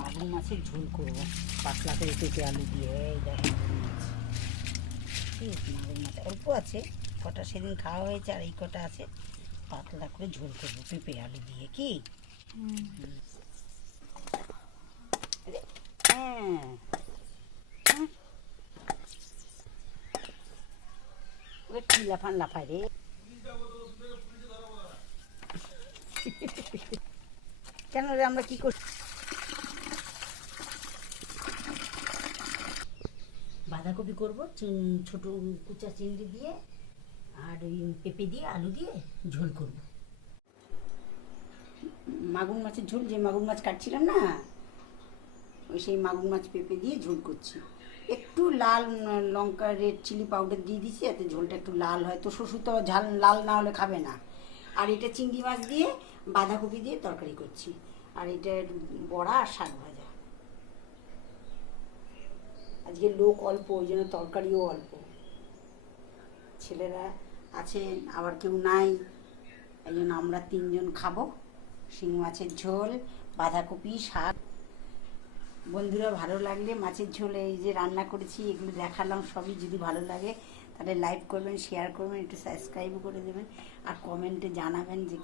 মাগুর মাছের ঝোল করব। পাতলা করে পেঁপে আলু দিয়ে, এই দেখো মাগুর মাছ। অল্প আছে, কটা সেদিন খাওয়া হয়েছে আর এই কটা আছে। পাতলা করে ঝোল করব, পেঁপে, আলু দিয়ে, কি? হ্যাঁ। লাফান লাফায় রে। কেন রে, আমরা কি করছি বাঁধাকপি করব ছোট কুচা চিংড়ি দিয়ে আর ওই পেঁপে দিয়ে, আলু দিয়ে ঝোল করব। মাগুর মাছের ঝোল, যে মাগুর মাছ কাটছিলাম না, ওই সেই মাগুর মাছ পেঁপে দিয়ে ঝোল করছি। একটু লাল লঙ্কা, রেড চিলি পাউডার দিয়ে দিচ্ছি যাতে ঝোলটা একটু লাল হয়। তো শ্বশুর তো ঝাল, লাল না হলে খাবে না। আর এটা চিংড়ি মাছ দিয়ে বাঁধাকপি দিয়ে তরকারি করছি। আর এটা বড়া আর শাক ভাজা। আজকে লোক অল্প, ওই জন্য তরকারিও অল্প। ছেলেরা আছেন আবার কেউ নাই, এই জন্য আমরা তিনজন খাব। শিং মাছের ঝোল, বাঁধাকপি, শাক। বন্ধুরা, ভালো লাগলে মাছের ঝোল এই যে রান্না করেছি, এগুলো দেখালাম সবই। যদি ভালো লাগে, তাহলে লাইক করবেন, শেয়ার করবেন, একটু সাবস্ক্রাইব করে দেবেন। আর কমেন্টে জানাবেন যে